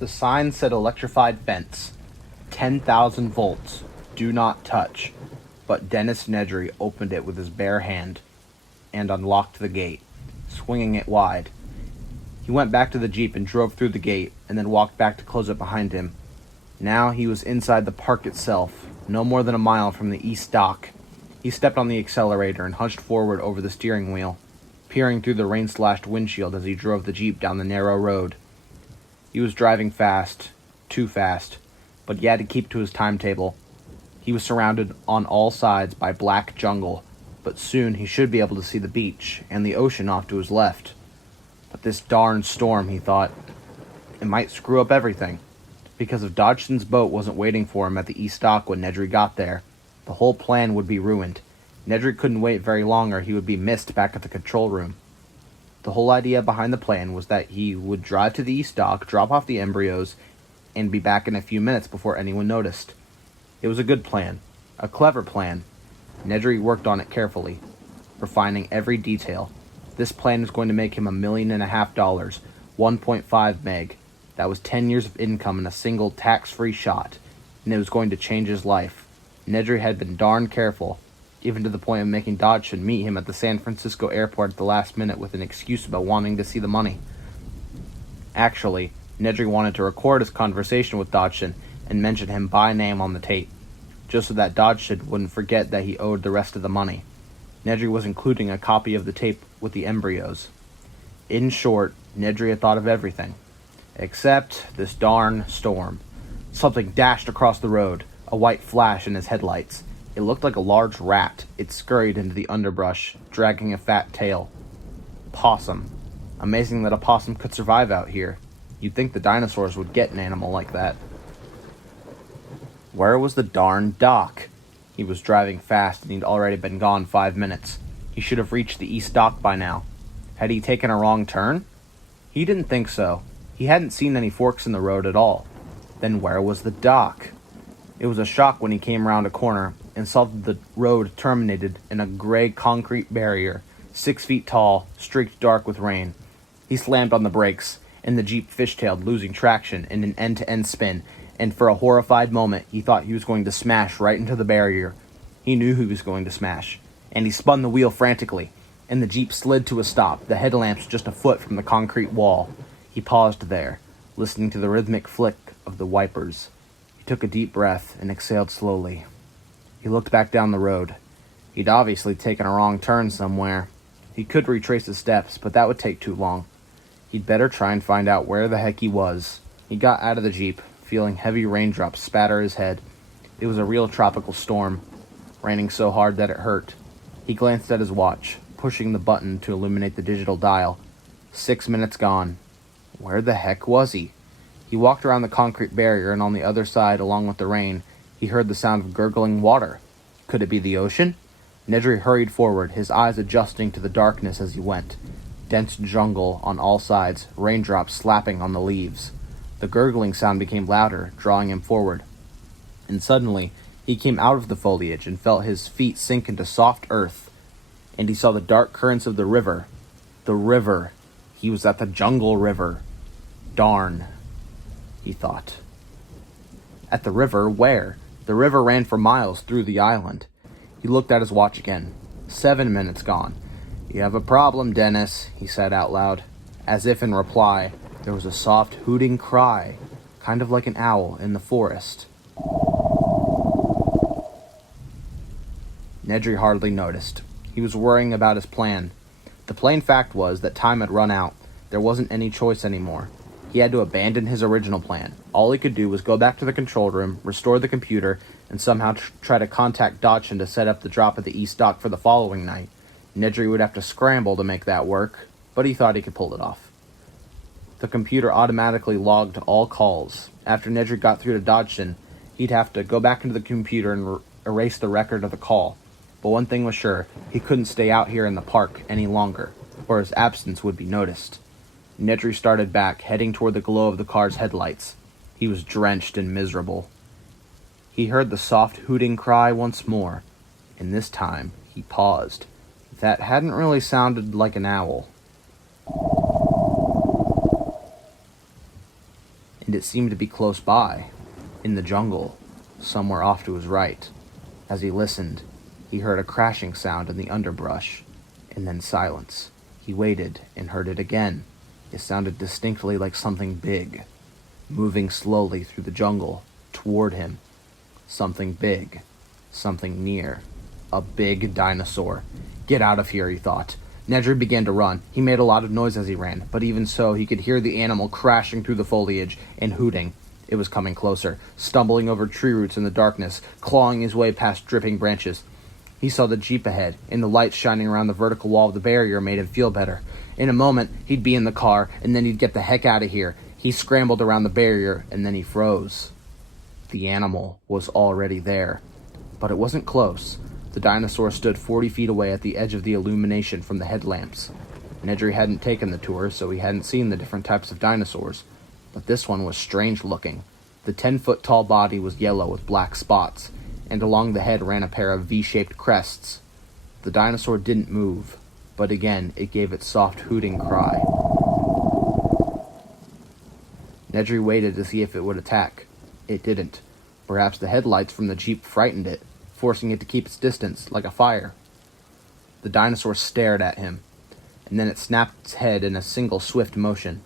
The sign said electrified fence, 10,000 volts, do not touch, but Dennis Nedry opened it with his bare hand and unlocked the gate, swinging it wide. He went back to the Jeep and drove through the gate, and then walked back to close it behind him. Now he was inside the park itself, no more than a mile from the east dock. He stepped on the accelerator and hunched forward over the steering wheel, peering through the rain-slashed windshield as he drove the Jeep down the narrow road. He was driving fast, too fast, but he had to keep to his timetable. He was surrounded on all sides by black jungle, but soon he should be able to see the beach and the ocean off to his left. But this darn storm, he thought, it might screw up everything. Because if Dodgson's boat wasn't waiting for him at the east dock when Nedry got there, the whole plan would be ruined. Nedry couldn't wait very long or he would be missed back at the control room. The whole idea behind the plan was that he would drive to the east dock, drop off the embryos, and be back in a few minutes before anyone noticed. It was a good plan, a clever plan. Nedry worked on it carefully, refining every detail. This plan was going to make him $1.5 million, 1.5 meg. That was 10 years of income in a single tax-free shot, and it was going to change his life. Nedry had been darn careful, even to the point of making Dodgson meet him at the San Francisco airport at the last minute with an excuse about wanting to see the money. Actually, Nedry wanted to record his conversation with Dodgson and mention him by name on the tape, just so that Dodgson wouldn't forget that he owed the rest of the money. Nedry was including a copy of the tape with the embryos. In short, Nedry had thought of everything, except this darn storm. Something dashed across the road, a white flash in his headlights. It looked like a large rat. It scurried into the underbrush, dragging a fat tail. Possum. Amazing that a possum could survive out here. You'd think the dinosaurs would get an animal like that. Where was the darn dock? He was driving fast and he'd already been gone 5 minutes. He should have reached the east dock by now. Had he taken a wrong turn? He didn't think so. He hadn't seen any forks in the road at all. Then where was the dock? It was a shock when he came around a corner and saw that the road terminated in a gray concrete barrier, 6 feet tall, streaked dark with rain. He slammed on the brakes, and the Jeep fishtailed, losing traction in an end-to-end spin, and for a horrified moment, he thought he was going to smash right into the barrier. He knew he was going to smash, and he spun the wheel frantically, and the Jeep slid to a stop, the headlamps just a foot from the concrete wall. He paused there, listening to the rhythmic flick of the wipers. He took a deep breath and exhaled slowly. He looked back down the road. He'd obviously taken a wrong turn somewhere. He could retrace his steps, but that would take too long. He'd better try and find out where the heck he was. He got out of the Jeep, feeling heavy raindrops spatter his head. It was a real tropical storm, raining so hard that it hurt. He glanced at his watch, pushing the button to illuminate the digital dial. 6 minutes gone. Where the heck was he? He walked around the concrete barrier, and on the other side, along with the rain, he heard the sound of gurgling water. Could it be the ocean? Nedry hurried forward, his eyes adjusting to the darkness as he went. Dense jungle on all sides, raindrops slapping on the leaves. The gurgling sound became louder, drawing him forward. And suddenly, he came out of the foliage and felt his feet sink into soft earth. And he saw the dark currents of the river. The river. He was at the jungle river. Darn, he thought. At the river? Where? The river ran for miles through the island. He looked at his watch again. 7 minutes gone. You have a problem, Dennis, he said out loud. As if in reply, there was a soft hooting cry, kind of like an owl in the forest. Nedry hardly noticed. He was worrying about his plan. The plain fact was that time had run out. There wasn't any choice anymore. He had to abandon his original plan. All he could do was go back to the control room, restore the computer, and somehow try to contact Dodgson to set up the drop at the east dock for the following night. Nedry would have to scramble to make that work, but he thought he could pull it off. The computer automatically logged all calls. After Nedry got through to Dodgson, he'd have to go back into the computer and erase the record of the call. But one thing was sure, he couldn't stay out here in the park any longer, or his absence would be noticed. Nedry started back, heading toward the glow of the car's headlights. He was drenched and miserable. He heard the soft hooting cry once more, and this time he paused. That hadn't really sounded like an owl. and it seemed to be close by, in the jungle, somewhere off to his right. As he listened, he heard a crashing sound in the underbrush, and then silence. He waited and heard it again. It sounded distinctly like something big, moving slowly through the jungle, toward him. Something big, something near. A big dinosaur. Get out of here, he thought. Nedry began to run. He made a lot of noise as he ran, but even so, he could hear the animal crashing through the foliage and hooting. It was coming closer, stumbling over tree roots in the darkness, clawing his way past dripping branches. He saw the jeep ahead, and the light shining around the vertical wall of the barrier made him feel better. In a moment, he'd be in the car, and then he'd get the heck out of here. He scrambled around the barrier, and then he froze. The animal was already there. But it wasn't close. The dinosaur stood 40 feet away at the edge of the illumination from the headlamps. Nedry hadn't taken the tour, so he hadn't seen the different types of dinosaurs. But this one was strange looking. The 10-foot-tall body was yellow with black spots, and along the head ran a pair of V-shaped crests. The dinosaur didn't move, but again it gave its soft hooting cry. Nedry waited to see if it would attack. It didn't. Perhaps the headlights from the jeep frightened it, forcing it to keep its distance, like a fire. The dinosaur stared at him, and then it snapped its head in a single swift motion.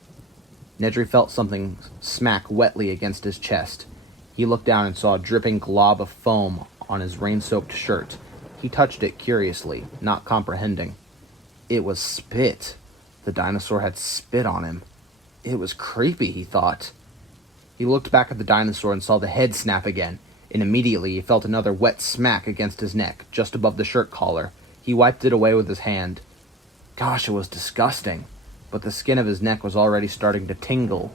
Nedry felt something smack wetly against his chest. He looked down and saw a dripping glob of foam on his rain-soaked shirt. He touched it curiously, not comprehending. It was spit. The dinosaur had spit on him. It was creepy, he thought. He looked back at the dinosaur and saw the head snap again, and immediately he felt another wet smack against his neck, just above the shirt collar. He wiped it away with his hand. Gosh, it was disgusting. But the skin of his neck was already starting to tingle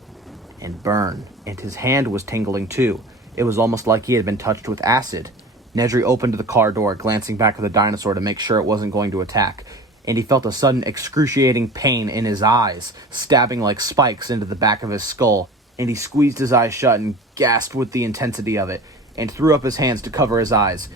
and burn, and his hand was tingling too. It was almost like he had been touched with acid. Nedry opened the car door, glancing back at the dinosaur to make sure it wasn't going to attack, and he felt a sudden excruciating pain in his eyes, stabbing like spikes into the back of his skull, and he squeezed his eyes shut and gasped with the intensity of it, and threw up his hands to cover his eyes,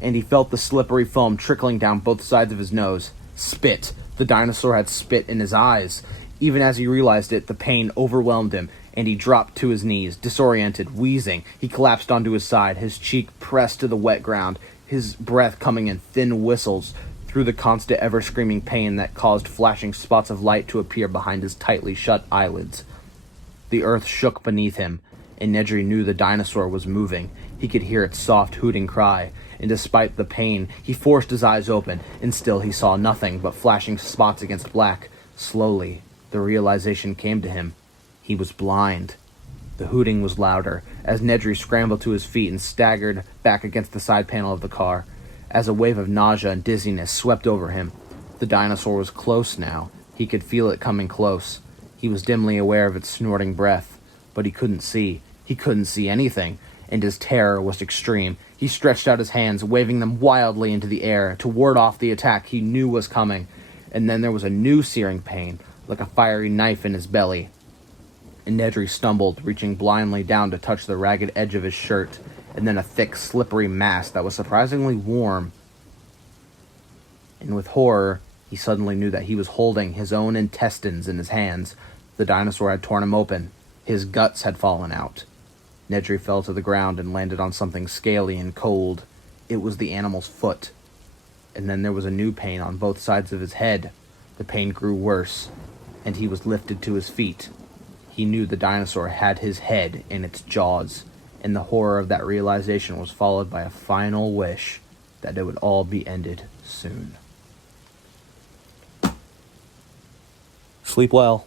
and he felt the slippery foam trickling down both sides of his nose. Spit. The dinosaur had spit in his eyes. Even as he realized it, the pain overwhelmed him, and he dropped to his knees, disoriented, wheezing. He collapsed onto his side, his cheek pressed to the wet ground, his breath coming in thin whistles through the constant ever-screaming pain that caused flashing spots of light to appear behind his tightly shut eyelids. The earth shook beneath him, and Nedry knew the dinosaur was moving. He could hear its soft hooting cry, and despite the pain, he forced his eyes open, and still he saw nothing but flashing spots against black. Slowly, the realization came to him. He was blind. The hooting was louder, as Nedry scrambled to his feet and staggered back against the side panel of the car, as a wave of nausea and dizziness swept over him. The dinosaur was close now. He could feel it coming close. He was dimly aware of its snorting breath, but he couldn't see. He couldn't see anything, and his terror was extreme. He stretched out his hands, waving them wildly into the air to ward off the attack he knew was coming. And then there was a new searing pain, like a fiery knife in his belly. And Nedry stumbled, reaching blindly down to touch the ragged edge of his shirt, and then a thick, slippery mass that was surprisingly warm. And with horror, he suddenly knew that he was holding his own intestines in his hands. The dinosaur had torn him open. His guts had fallen out. Nedry fell to the ground and landed on something scaly and cold. It was the animal's foot. And then there was a new pain on both sides of his head. The pain grew worse, and he was lifted to his feet. He knew the dinosaur had his head in its jaws, and the horror of that realization was followed by a final wish that it would all be ended soon. Sleep well.